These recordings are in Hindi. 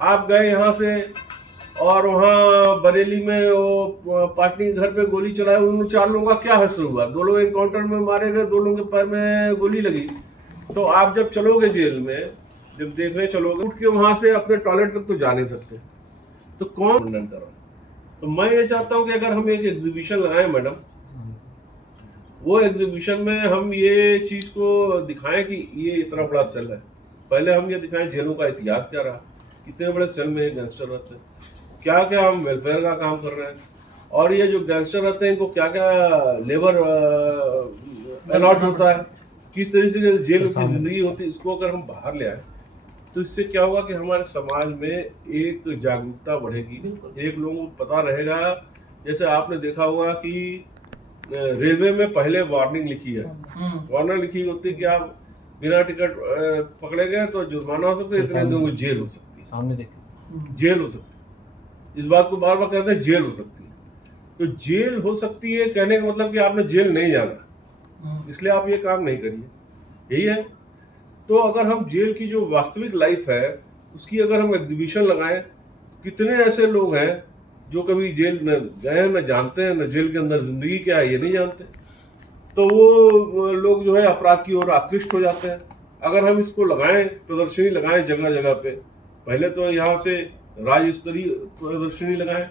आप गए यहाँ से और वहाँ बरेली में वो पाटनी के घर पे गोली चलाई, उन 4 लोगों का क्या हश्र हुआ? 2 लोग एनकाउंटर में मारे गए, 2 लोगों के पैर में गोली लगी। तो आप जब चलोगे जेल में, जब देखने चलोगे, उठ के वहां से अपने टॉयलेट तक तो जा नहीं सकते, तो कौन खंडन करो? तो मैं ये चाहता हूँ कि अगर हम एक एग्जीबिशन लगाएं मैडम, वो एग्जीबिशन में हम ये चीज को दिखाएं कि ये इतना बड़ा सेल है। पहले हम ये दिखाएं जेलों का इतिहास क्या रहा, कितने बड़े सेल में गैंगस्टर रहते हैं, क्या क्या हम वेलफेयर का काम कर रहे हैं, और ये जो गैंगस्टर रहते हैं इनको क्या क्या लेबर अलॉट होता है, किस तरीके से जेल की जिंदगी होती है। इसको अगर हम बाहर ले आए तो इससे क्या होगा कि हमारे समाज में एक जागरूकता बढ़ेगी, एक लोगों को पता रहेगा। जैसे आपने देखा होगा कि रेलवे में पहले वार्निंग लिखी है, वार्निंग लिखी होती है कि आप बिना टिकट पकड़े गए तो जुर्माना हो सकता है, इतने दिनों की जेल हो सकती है, सामने देखिए जेल हो सकती है। इस बात को बार बार कहते हैं जेल हो सकती है। तो जेल हो सकती है कहने का मतलब कि आपने जेल नहीं जाना, इसलिए आप ये काम नहीं करिए, यही है। तो अगर हम जेल की जो वास्तविक लाइफ है उसकी अगर हम एग्जीबिशन लगाएं, कितने ऐसे लोग हैं जो कभी जेल न गए, न जानते हैं, न जेल के अंदर जिंदगी क्या है ये नहीं जानते, तो वो लोग जो है अपराध की ओर आकृष्ट हो जाते हैं। अगर हम इसको लगाएं, प्रदर्शनी लगाएं जगह जगह पे, पहले तो यहाँ से राज्य स्तरीय प्रदर्शनी लगाएं,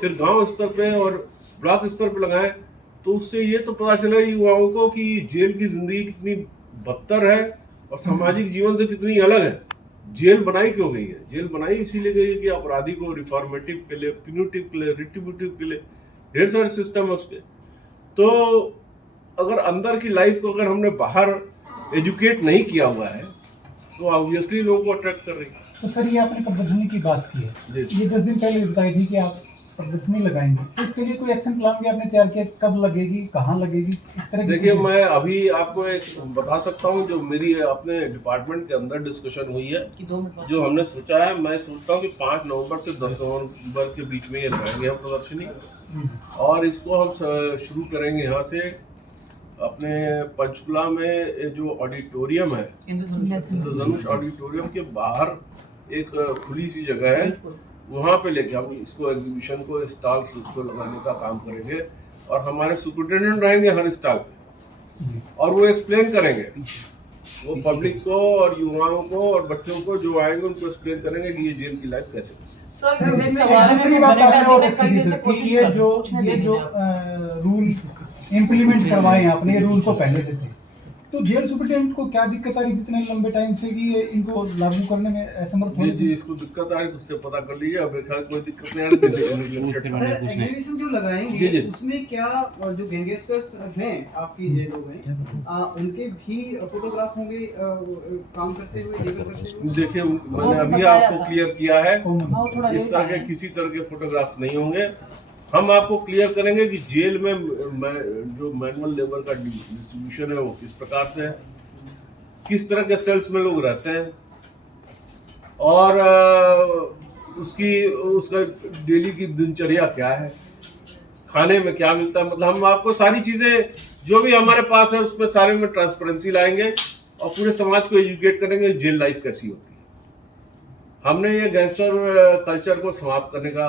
फिर गांव स्तर पे और ब्लॉक स्तर पे लगाएं, तो उससे ये तो पता चले युवाओं को कि जेल की जिंदगी कितनी बदतर है और सामाजिक जीवन से कितनी अलग है। जेल बनाई क्यों गई है? जेल बनाई इसीलिए गई है कि अपराधी को रिफॉर्मेटिव के लिए, पिन्यूटिव के लिए, रिट्रीब्यूटिव के लिए ढेर सारे सिस्टम है उसके। तो अगर अंदर की लाइफ को अगर हमने बाहर एजुकेट नहीं किया हुआ है तो ऑब्वियसली लोगों को अट्रैक्ट कर रही है। तो सर ये आपने प्रदर्शनी की बात की है, ये 10 दिन पहले बताई थी कि आप प्रदर्शनी लगाएंगे, तो इसके लिए कोई एक्शन प्लान भी आपने तैयार किया? कब लगेगी, कहाँ लगेगी, इस तरह की? देखिए, मैं अभी आपको एक बता सकता हूँ जो मेरी अपने डिपार्टमेंट के अंदर डिस्कशन हुई है, जो हमने सोचा है। मैं सोचता हूँ कि 5 नवंबर से 10 नवंबर के बीच में ये लगाएंगे हम प्रदर्शनी, और इसको हम शुरू करेंगे यहाँ से अपने पंचकुला में जो ऑडिटोरियम है, इंद्रधनुष ऑडिटोरियम के बाहर एक खुली सी जगह है, वहाँ पे लेके हम इसको एग्जीबिशन को स्टॉल्स इसको लगाने का काम करेंगे, और हमारे सुपरिटेंडेंट रहेंगे हर स्टॉल पे, और वो एक्सप्लेन करेंगे, वो पब्लिक को और युवाओं को और बच्चों को जो आएंगे उनको एक्सप्लेन करेंगे कि ये जेल की लाइफ कैसे। ये जो रूल इम्प्लीमेंट करवाए आपने, ये रूल तो पहले से थे, तो जेल सुपरिटेंडेंट को क्या दिक्कत आ रही थी इतने लंबे टाइम से कि ये इनको लागू करने में असमर्थ हो? जी, इसको दिक्कत आ रही है तो उससे पता कर लीजिए। अब मेरे कोई दिक्कत नहीं आ रही। एग्जीबिशन जो लगाएंगे उसमें क्या जो गैंगस्टर्स हैं आपकी जेलों में, उनके भी फोटोग्राफ होंगे काम करते हुए, जेल करते हुए? देखिए, मैंने अभी आपको क्लियर किया है, इस तरह के किसी तरह के फोटोग्राफ्स नहीं होंगे। हम आपको क्लियर करेंगे कि जेल में जो मैनुअल लेबर का डिस्ट्रीब्यूशन है वो किस प्रकार से है, किस तरह के सेल्स में लोग रहते हैं, और उसका डेली की दिनचर्या क्या है, खाने में क्या मिलता है। मतलब हम आपको सारी चीजें जो भी हमारे पास है उसमें सारे में ट्रांसपेरेंसी लाएंगे और पूरे समाज को एजुकेट करेंगे जेल लाइफ कैसी होती है। हमने ये गैंगस्टर कल्चर को समाप्त करने का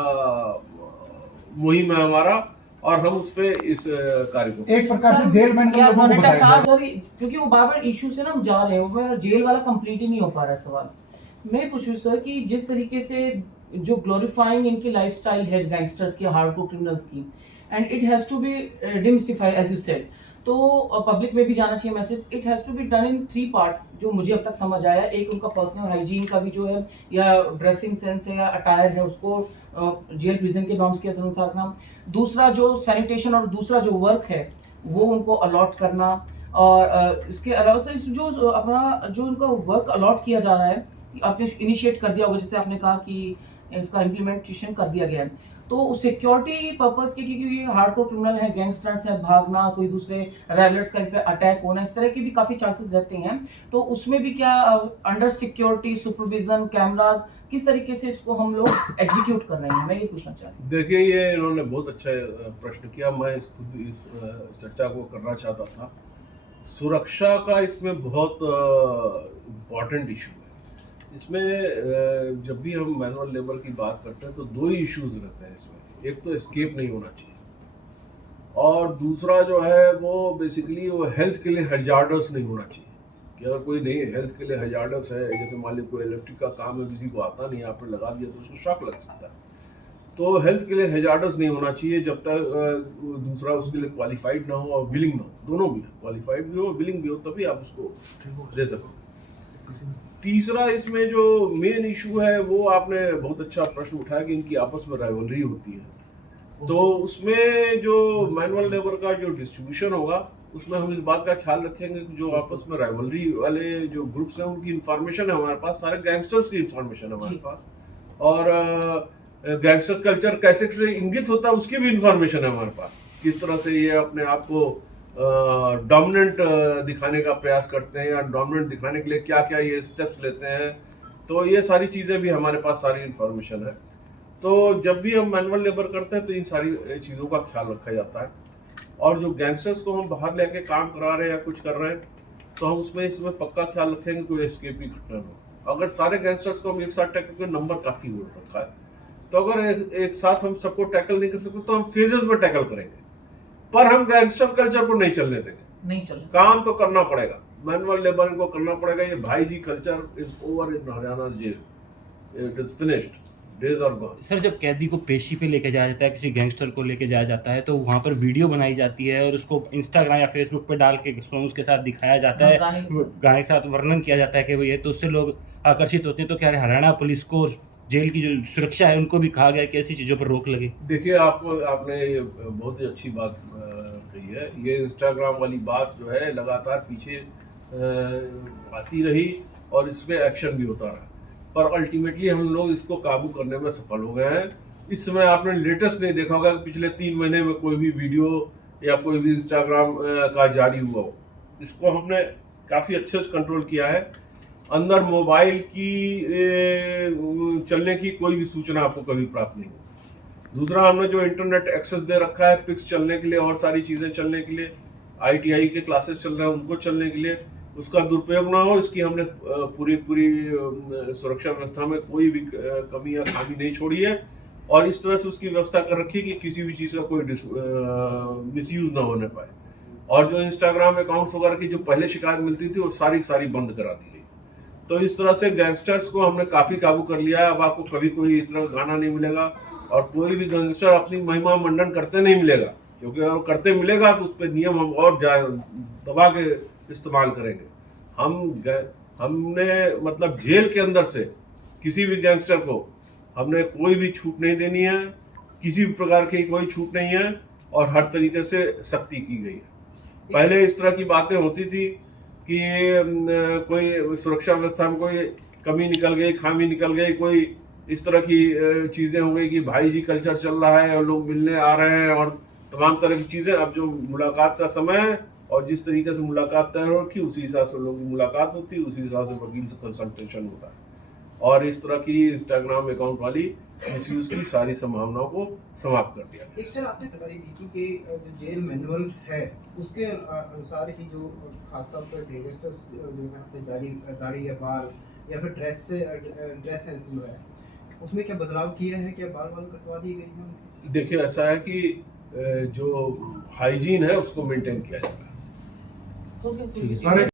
मुहिम है हमारा, और हम उस पे इस कार्य को एक प्रकार से जेल में क्योंकि वो बार-बार इशू से ना हम जा रहे हैं, वो जेल वाला कंप्लीट ही नहीं हो पा रहा है सवाल। मैं पूछूं सर कि जिस तरीके से जो ग्लोरीफाइंग इनकी लाइफस्टाइल है गैंगस्टर्स की, हार्डकोर क्रिमिनल्स की, and it has to be demystified as you said, तो पब्लिक में भी जाना चाहिए message. It has to be done in 3 parts जो मुझे अब तक समझ आया। एक उनका पर्सनल हाइजीन का भी जो है, या ड्रेसिंग सेंस है या अटायर है, उसको जेल प्रिजन के नॉर्म्स के अनुसार नाम। दूसरा जो सैनिटेशन और दूसरा जो वर्क है वो उनको अलॉट करना, और इसके अलावा से जो अपना जो उनका वर्क अलॉट किया जा रहा है, आपने इनिशिएट कर दिया होगा, जैसे आपने कहा कि इसका इम्प्लीमेंटेशन कर दिया गया है, तो सिक्योरिटी पर्पस के, क्योंकि ये हार्डकोर क्रिमिनल है, गैंगस्टर्स है, भागना, कोई दूसरे रैलर्स का इन पे अटैक होना, इस तरह के भी काफी चांसेस रहते हैं। तो उसमें भी क्या अंडर सिक्योरिटी सुपरविजन कैमरास किस तरीके से इसको हम लोग एग्जीक्यूट कर रहे हैं, मैं ये पूछना चाहती हूँ। देखिए, ये इन्होंने बहुत अच्छा प्रश्न किया, मैं इस चर्चा को करना चाहता था। सुरक्षा का इसमें बहुत इम्पोर्टेंट इशू है। इसमें जब भी हम मैनुअल लेबर की बात करते हैं तो दो ही इश्यूज रहते हैं इसमें। एक तो एस्केप नहीं होना चाहिए, और दूसरा जो है वो बेसिकली वो हेल्थ के लिए हजार्डस नहीं होना चाहिए। कि अगर कोई नहीं हेल्थ के लिए हजार्डस है, जैसे मान लीजिए कोई इलेक्ट्रिक का काम है, किसी को आता नहीं, आपने लगा दिया तो उसको शॉक लग सकता है, तो हेल्थ के लिए हजार्डस नहीं होना चाहिए जब तक दूसरा उसके लिए क्वालिफाइड ना हो और विलिंग ना हो। दोनों भी, क्वालिफाइड भी हो विलिंग भी हो, तभी आप उसको दे सको। तीसरा इसमें जो मेन इशू है वो आपने बहुत अच्छा प्रश्न उठाया कि इनकी आपस में राइवलरी होती है। तो उसमें जो मैनुअल लेबर का जो डिस्ट्रीब्यूशन होगा उसमें हम इस बात का ख्याल रखेंगे कि जो आपस में राइवलरी वाले जो ग्रुप्स हैं उनकी इंफॉर्मेशन है हमारे पास, सारे गैंगस्टर्स की इंफॉर्मेशन है हमारे पास, और गैंगस्टर कल्चर कैसे इंगित होता है उसकी भी इंफॉर्मेशन है हमारे पास। किस तरह से ये अपने आप को डोमिनेंट दिखाने का प्रयास करते हैं, या डोमिनेंट दिखाने के लिए क्या क्या ये स्टेप्स लेते हैं, तो ये सारी चीज़ें भी हमारे पास सारी इंफॉर्मेशन है। तो जब भी हम मैनुअल लेबर करते हैं तो इन सारी चीज़ों का ख्याल रखा जाता है। और जो गैंगस्टर्स को हम बाहर लेके काम करा रहे हैं या कुछ कर रहे हैं तो हम इसमें पक्का ख्याल रखेंगे कोई एस्केप की घटना न हो। अगर सारे गैंगस्टर्स को हम एक साथ टैकल करें, नंबर काफ़ी हो रखा है, तो अगर एक साथ हम सबको टैकल नहीं कर सकते तो हम फेजेस में टैकल करेंगे, पर हम गैंगस्टर कल्चर को नहीं चलने देंगे। नहीं चल काम तो करना पड़ेगा, मैनुअल लेबर को करना पड़ेगा। ये भाई जी culture is over in Haryana jail, it is finished, days are gone. Sir, जब कैदी को पेशी पे लेके जाया जाता है, किसी गैंगस्टर को लेके जाया जाता है, तो वहाँ पर वीडियो बनाई जाती है और उसको इंस्टाग्राम या फेसबुक पे डाल के सॉन्ग्स के साथ दिखाया जाता है, गाने के साथ वर्णन किया जाता है कि भाई ये, तो उससे लोग आकर्षित होते हैं। तो क्या हरियाणा पुलिस को जेल की जो सुरक्षा है उनको भी कहा गया कि ऐसी चीज़ों पर रोक लगे? देखिए, आपने ये बहुत ही अच्छी बात कही है। ये इंस्टाग्राम वाली बात जो है लगातार पीछे आती रही और इस पर एक्शन भी होता रहा, पर अल्टीमेटली हम लोग इसको काबू करने में सफल हो गए हैं। इस समय आपने लेटेस्ट नहीं देखा होगा कि पिछले 3 महीने में कोई भी वीडियो या कोई भी इंस्टाग्राम का जारी हुआ हो। इसको हमने काफ़ी अच्छे से कंट्रोल किया है। अंदर मोबाइल की चलने की कोई भी सूचना आपको कभी प्राप्त नहीं होगी। दूसरा, हमने जो इंटरनेट एक्सेस दे रखा है पिक्स चलने के लिए और सारी चीज़ें चलने के लिए, ITI के क्लासेस चल रहे हैं उनको चलने के लिए, उसका दुरुपयोग ना हो इसकी हमने पूरी सुरक्षा व्यवस्था में कोई भी कमी या खामी नहीं छोड़ी है, और इस तरह से उसकी व्यवस्था कर रखी है कि किसी भी चीज़ का कोई मिसयूज ना होने पाए। और जो इंस्टाग्राम अकाउंट्स वगैरह की जो पहले शिकायत मिलती थी वो सारी बंद करा दी गई। तो इस तरह से गैंगस्टर्स को हमने काफ़ी काबू कर लिया है। अब आपको कभी कोई इस तरह का गाना नहीं मिलेगा और कोई भी गैंगस्टर अपनी महिमा मंडन करते नहीं मिलेगा, क्योंकि अगर करते मिलेगा तो उस पर नियम हम और दबा के इस्तेमाल करेंगे। हमने मतलब जेल के अंदर से किसी भी गैंगस्टर को हमने कोई भी छूट नहीं देनी है, किसी भी प्रकार की कोई छूट नहीं है, और हर तरीके से सख्ती की गई है। पहले इस तरह की बातें होती थी कि कोई सुरक्षा व्यवस्था में कोई कमी निकल गई, खामी निकल गई, कोई इस तरह की चीज़ें हो गई कि भाई जी कल्चर चल रहा है और लोग मिलने आ रहे हैं और तमाम तरह की चीज़ें। अब जो मुलाकात का समय है और जिस तरीके से मुलाकात तय हो रखी उसी हिसाब से लोगों की मुलाकात होती है, उसी हिसाब से वकील से कंसल्टेशन होता है, और इस तरह की इंस्टाग्राम अकाउंट वाली मिसयूज की सारी संभावनाओं को समाप्त कर दिया। एक सर, आपने जानकारी दी थी कि जो जेल मैनुअल है उसके अनुसार ही जो खासतौर पर गैंगस्टर्स जो है अपने दाढ़ी या बाल या फिर ड्रेस सेंस जो है उसमें क्या बदलाव किया है, क्या बाल कटवा दी गई है? देखिए, ऐसा है कि जो हाइजीन है उसको मेंटेन किया जाता है। हो गया।